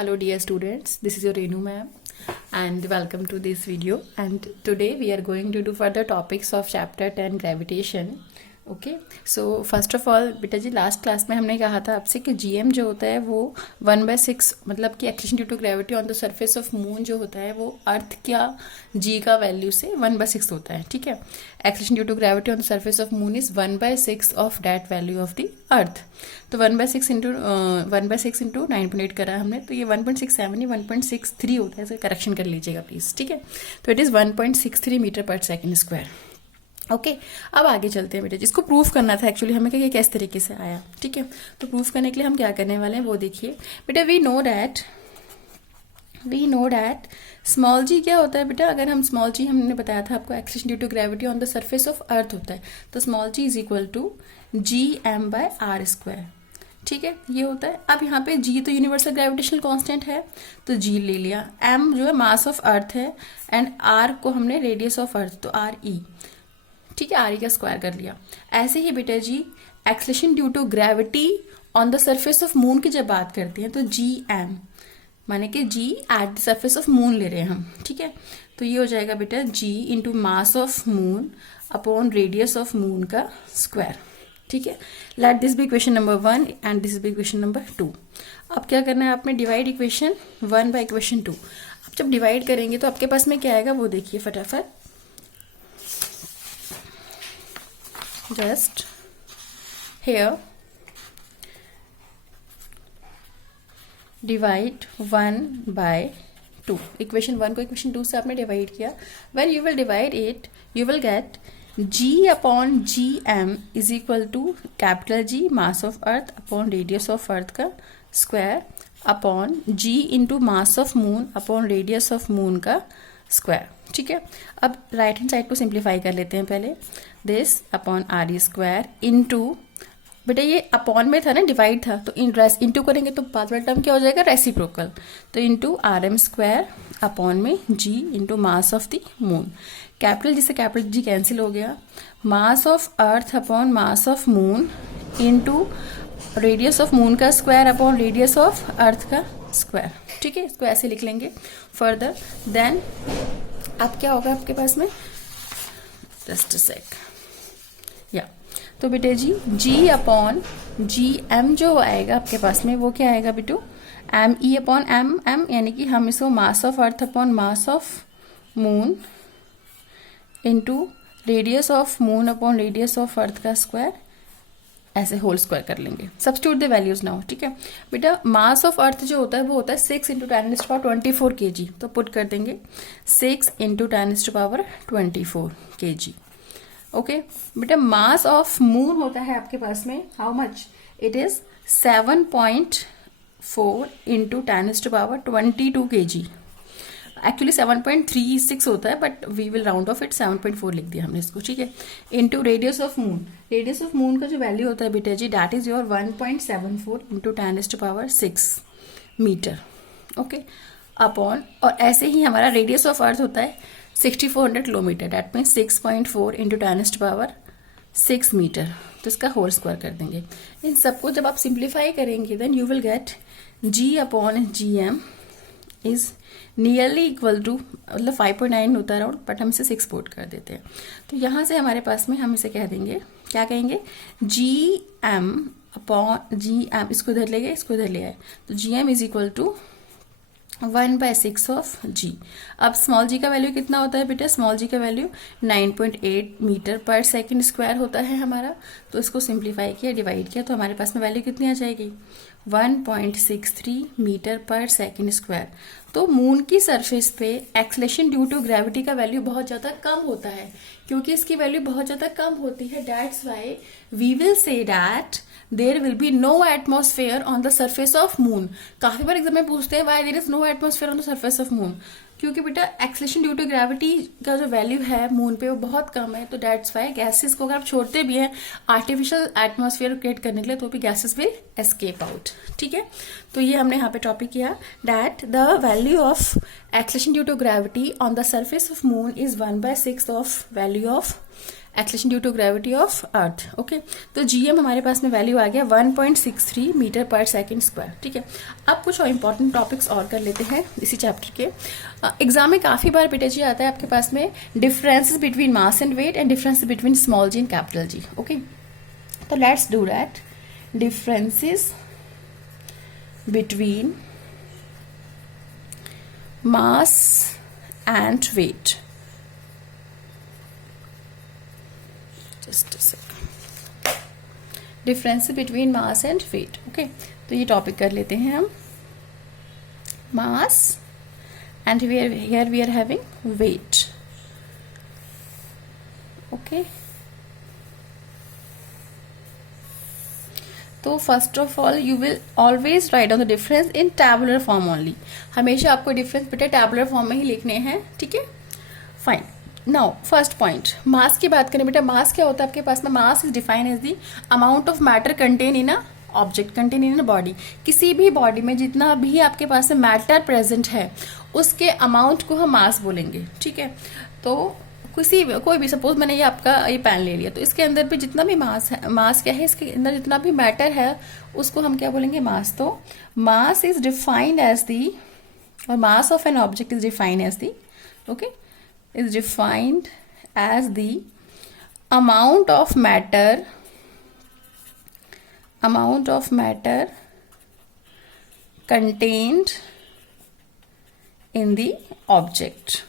Hello dear students, this is your Renu ma'am and welcome to this video, and today we are going to do further topics of chapter 10 gravitation. Okay so first of all बेटा जी, last class में हमने कहा था आपसे कि GM जो होता है वो 1/6 मतलब कि acceleration due to gravity on the surface of moon जो होता है वो अर्थ का जी का वैल्यू से 1/6 होता है. ठीक है, acceleration due to gravity on the surface of moon is 1/6 of that value of the earth. तो 1/6 इंटू 9.8 करा हमने, तो ये 1.67 या 1.63 होता है. इसका करेक्शन कर लीजिएगा प्लीज. ठीक है, तो इट इज़ 1.63 मीटर पर सेकेंड स्क्वायर. ओके अब आगे चलते हैं बेटा. जिसको प्रूफ करना था एक्चुअली हमें कि ये किस तरीके से आया. ठीक है, तो प्रूफ करने के लिए हम क्या करने वाले हैं वो देखिए बेटा. वी नो डैट स्मॉल जी क्या होता है बेटा. अगर हम स्मॉल जी, हमने बताया था आपको, acceleration due to gravity on the surface of earth होता है, तो small G is equal to GM/r². ठीक है, ये होता है. अब यहाँ पे G तो यूनिवर्सल ग्रेविटेशनल कांस्टेंट है, तो G ले लिया. M जो है मास ऑफ अर्थ है, एंड R को हमने रेडियस ऑफ अर्थ, तो RE. ठीक है, आर का स्क्वायर कर लिया. ऐसे ही बेटा जी acceleration due to gravity on the surface of moon की जब बात करते हैं तो GM माने कि G at the surface of moon ले रहे हैं हम. ठीक है, तो ये हो जाएगा बेटा G into mass of moon upon radius of moon का स्क्वायर. ठीक है, let this be equation number 1 and this be equation number 2. अब क्या करना है आपने, डिवाइड इक्वेशन 1 बाय इक्वेशन 2. अब जब डिवाइड करेंगे तो आपके पास में क्या आएगा वो देखिए फटाफट. Just here divide 1 by 2. Equation 1 को इक्वेशन 2 से आपने डिवाइड किया. When you will divide it, you will get G upon GM is equal to capital G mass of earth upon radius of earth का square upon G into mass of moon upon radius of moon का square. ठीक है, अब right hand side को simplify कर लेते हैं पहले. This upon RE square into, बेटा ये अपॉन में था ना, डिवाइड था, तो इंटू करेंगे तो बाद वाला टर्म क्या हो जाएगा, रेसिप्रोकल. तो इंटू RM स्क्वायर अपॉन में G into mass of the moon. Capital G से कैपिटल जी कैंसिल हो गया. Mass of earth upon mass of moon into radius of moon का square upon radius of earth का square. ठीक है, इसको ऐसे लिख लेंगे फर्दर. देन अब क्या होगा आपके पास में, जस्ट सेक या, तो बेटे जी G अपॉन GM जो आएगा आपके पास में वो क्या आएगा बेटू, ME अपॉन MM, यानी कि हम इसको मास of earth upon mass of moon into radius of moon upon radius of earth का स्क्वायर ऐसे होल स्क्वायर कर लेंगे. Substitute the values now. ठीक है बेटा, मास ऑफ अर्थ जो होता है वो होता है 6 इंटू 10⁻24 kg. तो पुट कर देंगे 6 इंटू 10⁻24 kg. ओके बेटा, मास ऑफ मून होता है आपके पास में how much, it is 7.4 into 10⁻22 kg. Actually 7.36 होता है, but we will round off it, 7.4 लिख दिया हमने इसको. ठीक है, into radius of moon. Radius of moon का जो वैल्यू होता है बेटा जी, that is your 1.74 into 10⁻6 metre. Okay upon, और ऐसे ही हमारा रेडियस ऑफ अर्थ होता है 6400 kilometre. That means 6.4 into 10⁻6 metre. तो इसका होल स्क्वायर कर देंगे. इन सबको जब आप सिंप्लीफाई करेंगे then you will get G upon GM is nearly equal to, मतलब 5.9 होता है राउंड, बट हम इसे 6 पुट कर देते हैं. तो यहाँ से हमारे पास में हम इसे कह देंगे, क्या कहेंगे, GM अपॉन GM, इसको इधर ले गए, इसको इधर ले आए, तो GM is equal to 1/6 of G. अब स्मॉल g का वैल्यू कितना होता है बेटा, स्मॉल g का वैल्यू 9.8 मीटर पर सेकेंड स्क्वायर होता है हमारा. तो इसको सिंप्लीफाई किया, डिवाइड किया, तो हमारे पास में वैल्यू कितनी आ जाएगी, 1.63 मीटर पर सेकेंड स्क्वायर. तो मून की सरफेस पे एक्सेलेरेशन ड्यू टू ग्रेविटी का वैल्यू बहुत ज्यादा कम होता है. क्योंकि इसकी वैल्यू बहुत ज्यादा कम होती है, that's why we will say that there will be no atmosphere on the surface of moon. काफी बार एग्जाम में पूछते हैं why there is no atmosphere on the surface of moon. क्योंकि बेटा एक्सेलेरेशन ड्यू टू ग्रेविटी का जो value है मून पे वो बहुत कम है. तो दैट्स व्हाई गैसेस को अगर आप छोड़ते भी हैं आर्टिफिशियल एटमॉस्फेयर क्रिएट करने के लिए, तो भी गैसेस विल एस्केप आउट. ठीक है, तो ये हमने यहाँ पे टॉपिक किया that the value of acceleration due to gravity on the surface of moon is 1/6 of value of acceleration due to gravity of earth. Okay, तो जीएम हमारे पास में वैल्यू आ गया 1.63 मीटर पर सेकेंड स्क्वायर। ठीक है, अब कुछ और इंपॉर्टेंट टॉपिक्स और कर लेते हैं इसी चैप्टर के। एग्जाम में काफ़ी बार बेटा जी आता है आपके पास में differences between mass and weight and difference between small G and capital G. Okay, तो let's do that. Differences between mass and weight. Just a second. Difference between mass and weight. Okay, तो ये topic कर लेते हैं हम। mass and here we are having weight. Okay, तो first of all you will always write down the difference in tabular form only. हमेशा आपको difference बेटा टैबुलर फॉर्म में ही लिखने हैं। ठीक है, फाइन। नाउ फर्स्ट पॉइंट, मास की बात करें बेटा, मास क्या होता है आपके पास में? Mass is define as the amount of matter contain in a object, contain in a body. किसी भी बॉडी में जितना भी आपके पास में मैटर प्रेजेंट है उसके अमाउंट को हम मास बोलेंगे। ठीक है, तो कोई भी सपोज मैंने ये आपका ये पेन ले लिया, तो इसके अंदर भी जितना भी मास है, मास क्या है, इसके अंदर जितना भी मैटर है उसको हम क्या बोलेंगे? मास। तो mass is defined as the, और mass of an object is defined as the, okay, is defined as the amount of matter contained in the object.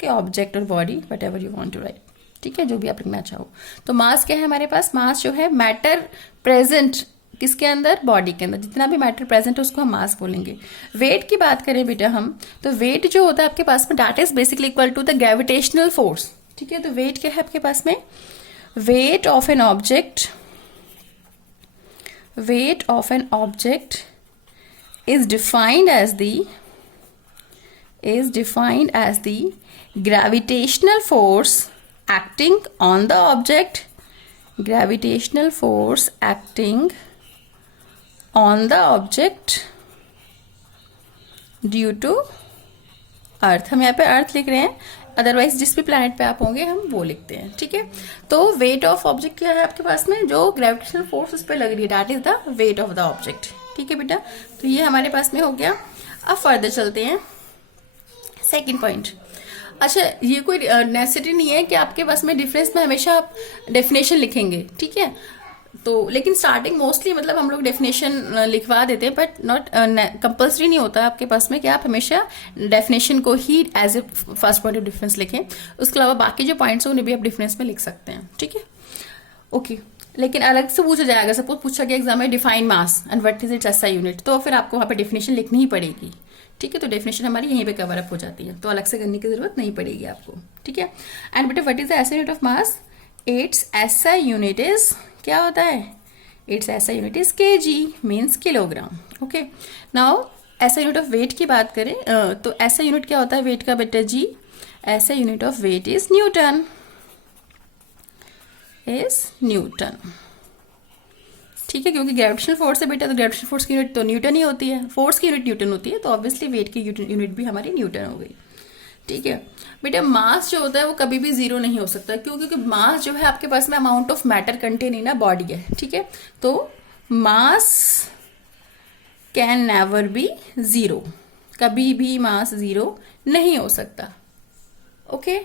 Object और body, whatever you want to write. ठीक है, जो भी आप लिखना चाहो। तो मास क्या है हमारे पास? मास जो है मैटर प्रेजेंट किसके अंदर? बॉडी के अंदर। जितना भी मैटर प्रेजेंट है उसको हम मास बोलेंगे। वेट की बात करें बेटा हम, तो वेट जो होता है आपके पास में that is basically equal to the gravitational force. ठीक है, तो वेट क्या है आपके पास में? Weight of an object, weight of an object is defined as the gravitational force acting on the object, gravitational force acting on the object due to अर्थ। हम यहाँ पे अर्थ लिख रहे हैं, अदरवाइज जिस भी प्लैनेट पे आप होंगे हम वो लिखते हैं। ठीक है, तो वेट ऑफ ऑब्जेक्ट क्या है आपके पास में? जो ग्रेविटेशनल फोर्स उस पर लग रही है, that is the weight of the object. ठीक है बेटा, तो ये हमारे पास में हो गया। अब फर्दर चलते हैं सेकेंड पॉइंट। अच्छा, ये कोई नेसेसिटी नहीं है कि आपके पास में डिफरेंस में हमेशा आप डेफिनेशन लिखेंगे। ठीक है, तो लेकिन स्टार्टिंग मोस्टली मतलब हम लोग डेफिनेशन लिखवा देते हैं, बट नॉट कंपल्सरी नहीं होता आपके पास में कि आप हमेशा डेफिनेशन को ही as a first point of difference लिखें। उसके अलावा बाकी जो पॉइंट्स हैं उन्हें भी आप डिफरेंस में लिख सकते हैं। ठीक है, ओके, लेकिन अलग से पूछा जाएगा। सपोज पूछा गया एग्जाम में define mass and what is it's SI unit, तो फिर आपको वहाँ पे डेफिनेशन लिखनी ही पड़ेगी। ठीक है, तो डेफिनेशन हमारी यहीं पे कवर अप हो जाती है, तो अलग से करने की जरूरत नहीं पड़ेगी आपको। ठीक है, एंड बेटा what is the SI unit of mass? Its SI unit is, क्या होता है? Its SI unit is kg, means kilogram. Okay, now SI unit of weight की बात करें तो एसआई यूनिट क्या होता है वेट का बेटा जी? SI unit of weight is newton, ठीक है, क्योंकि ग्रेविटेशनल फोर्स है बेटा, तो ग्रेविटेशनल फोर्स की यूनिट तो न्यूटन ही होती है, फोर्स की यूनिट न्यूटन होती है, तो ऑब्वियसली वेट की यूनिट भी हमारी न्यूटन हो गई। ठीक है बेटा, मास जो होता है वो कभी भी जीरो नहीं हो सकता, क्योंकि मास जो है आपके पास में amount of matter contain in a body है। ठीक है, तो मास कैन नेवर बी जीरो, कभी भी मास जीरो नहीं हो सकता। ओके,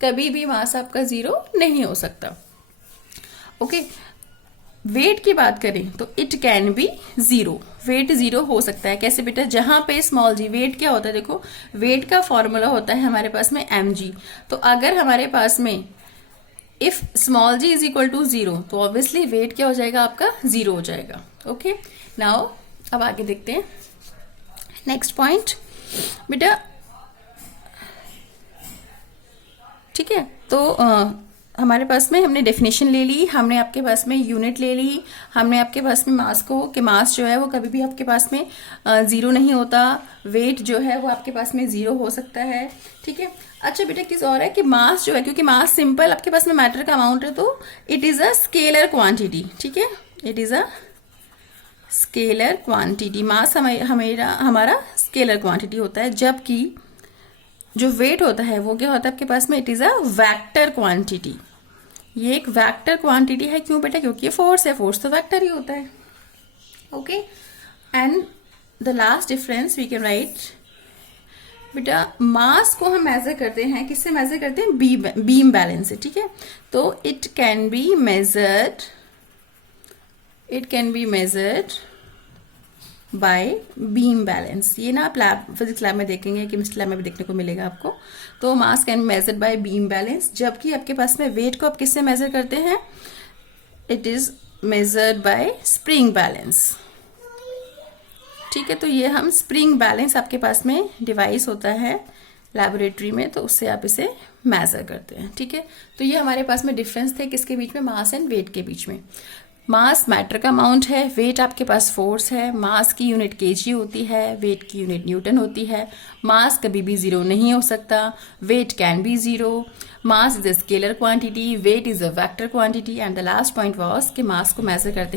कभी भी मास आपका जीरो नहीं हो सकता। ओके, वेट की बात करें तो it can be zero, weight zero हो सकता है। कैसे बेटा? जहां पे स्मॉल जी, वेट क्या होता है देखो, वेट का फॉर्मूला होता है हमारे पास में mg, तो अगर हमारे पास में if small G is equal to zero, तो ऑब्वियसली वेट क्या हो जाएगा आपका? जीरो हो जाएगा। ओके, नाउ अब आगे देखते हैं नेक्स्ट पॉइंट बेटा। ठीक है, तो हमारे पास में हमने डेफिनेशन ले ली, हमने आपके पास में यूनिट ले ली, हमने आपके पास में मास को, कि मास जो है वो कभी भी आपके पास में जीरो नहीं होता, वेट जो है वो आपके पास में जीरो हो सकता है। ठीक है, अच्छा बेटा किस और है कि मास जो है, क्योंकि मास सिंपल आपके पास में मैटर का अमाउंट है, तो it is a scalar quantity. ठीक है, it is a scalar quantity, mass हमारा स्केलर क्वांटिटी होता है, जबकि जो वेट होता है वो क्या होता है आपके पास में, it is a vector quantity. ये एक वेक्टर क्वांटिटी है, क्यों बेटा, क्योंकि ये फोर्स है, फोर्स तो वेक्टर ही होता है। Okay, and the last difference we can write, बेटा मास को हम मेजर करते हैं, किससे मेजर करते हैं, बीम बैलेंस से, ठीक है। तो it can be measured by beam balance. ये ना आप फिजिक्स लैब में देखेंगे, केमिस्ट्री लैब में भी देखने को मिलेगा आपको। तो मास can be measured by beam balance, जबकि आपके पास में वेट को आप किससे मेजर करते हैं, it is measured by spring balance, ठीक है। तो ये हम स्प्रिंग बैलेंस, आपके पास में डिवाइस होता है लैबोरेटरी में, तो उससे आप इसे मेजर करते हैं, ठीक है। तो ये हमारे पास में डिफरेंस थे किसके बीच में, मास एंड वेट के बीच में। मास मैटर का अमाउंट है, वेट आपके पास फोर्स है। मास की यूनिट केजी होती है, वेट की यूनिट न्यूटन होती है। मास कभी भी जीरो नहीं हो सकता, weight can be zero. Mass is a scalar quantity, weight is a vector quantity, and the last point was कि मास को मेजर करते हैं